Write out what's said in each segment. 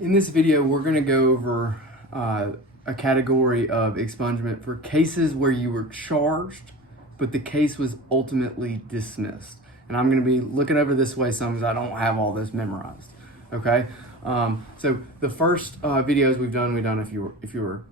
In this video, we're going to go over a category of expungement for cases where you were charged, but the case was ultimately dismissed. And I'm going to be looking over this way some because I don't have all this memorized. Okay, so the first videos we've done if you were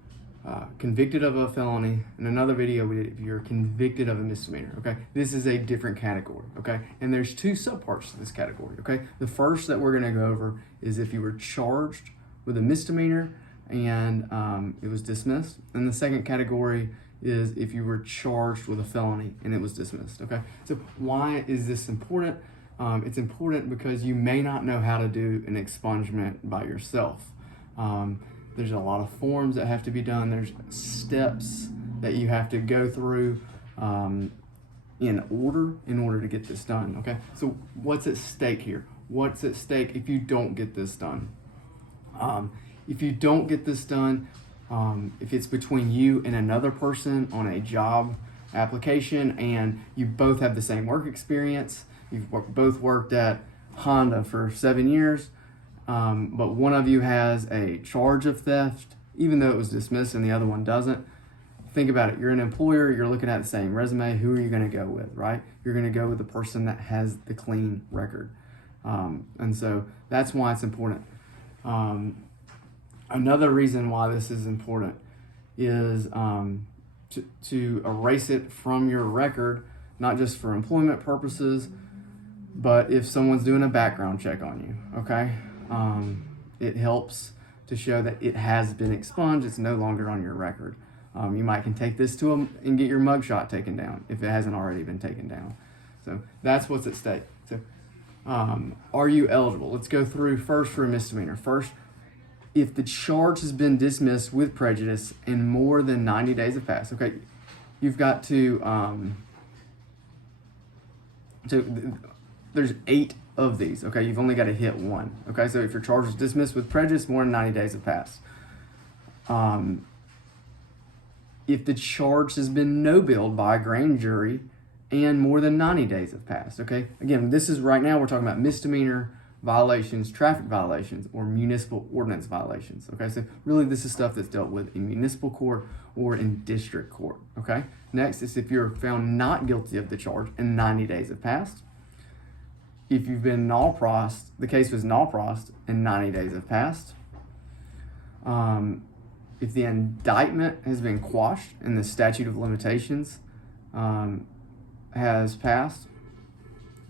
convicted of a felony, and another video if you're convicted of a misdemeanor. Okay, this is a different category. Okay, and there's two subparts to this category. Okay, the first that we're going to go over is if you were charged with a misdemeanor and it was dismissed, and the second category is if you were charged with a felony and it was dismissed. Okay, so why is this important? It's important because you may not know how to do an expungement by yourself. There's a lot of forms that have to be done. There's steps that you have to go through in order to get this done. Okay, so what's at stake here? What's at stake if you don't get this done? If you don't get this done, if it's between you and another person on a job application and you both have the same work experience, you've both worked at Honda for 7 years, but one of you has a charge of theft, even though it was dismissed and the other one doesn't. Think about it. You're an employer, you're looking at the same resume. Who are you going to go with, right? You're going to go with the person that has the clean record. And so that's why it's important. Another reason why this is important is to erase it from your record, not just for employment purposes, but if someone's doing a background check on you, okay? It helps to show that it has been expunged, it's no longer on your record. You might can take this to them and get your mugshot taken down if it hasn't already been taken down. So that's what's at stake. So are you eligible? Let's go through first for a misdemeanor. First, if the charge has been dismissed with prejudice and more than 90 days have passed, okay, you've got to, there's 8 of these, okay? You've only got to hit one, okay? So if your charge is dismissed with prejudice, more than 90 days have passed. If the charge has been no-billed by a grand jury and more than 90 days have passed, okay? Again, this is right now we're talking about misdemeanor violations, traffic violations, or municipal ordinance violations, okay? So really this is stuff that's dealt with in municipal court or in district court, okay? Next is if you're found not guilty of the charge and 90 days have passed. If you've been null-prossed, the case was null-prossed and 90 days have passed. If the indictment has been quashed and the statute of limitations has passed.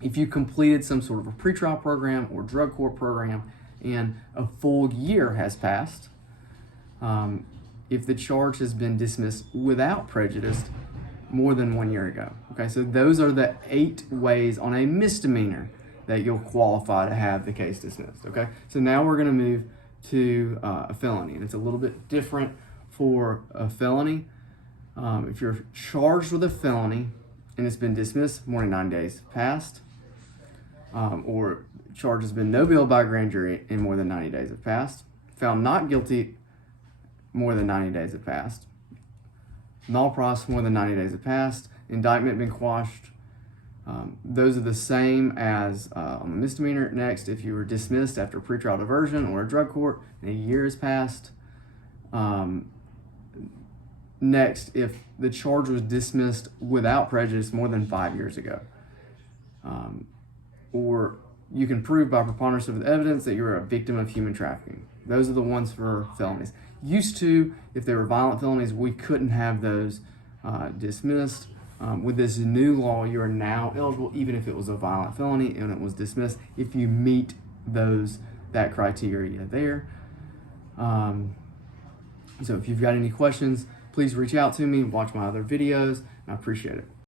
If you completed some sort of a pretrial program or drug court program and a full year has passed. If the charge has been dismissed without prejudice more than 1 year ago. Okay, so those are the 8 ways on a misdemeanor that you'll qualify to have the case dismissed. Okay, so now we're going to move to a felony, and it's a little bit different for a felony. If you're charged with a felony and it's been dismissed more than 9 days past, or charge has been no bill by a grand jury and more than 90 days have passed, found not guilty more than 90 days have passed, null pros more than 90 days have passed, indictment been quashed. Those are the same as on the misdemeanor. Next, if you were dismissed after pretrial diversion or a drug court and a year has passed. Next, if the charge was dismissed without prejudice more than 5 years ago. Or you can prove by preponderance of the evidence that you're a victim of human trafficking. Those are the ones for felonies. Used to, if they were violent felonies, we couldn't have those dismissed. With this new law, you are now eligible, even if it was a violent felony and it was dismissed, if you meet that criteria there. So if you've got any questions, please reach out to me, watch my other videos, and I appreciate it.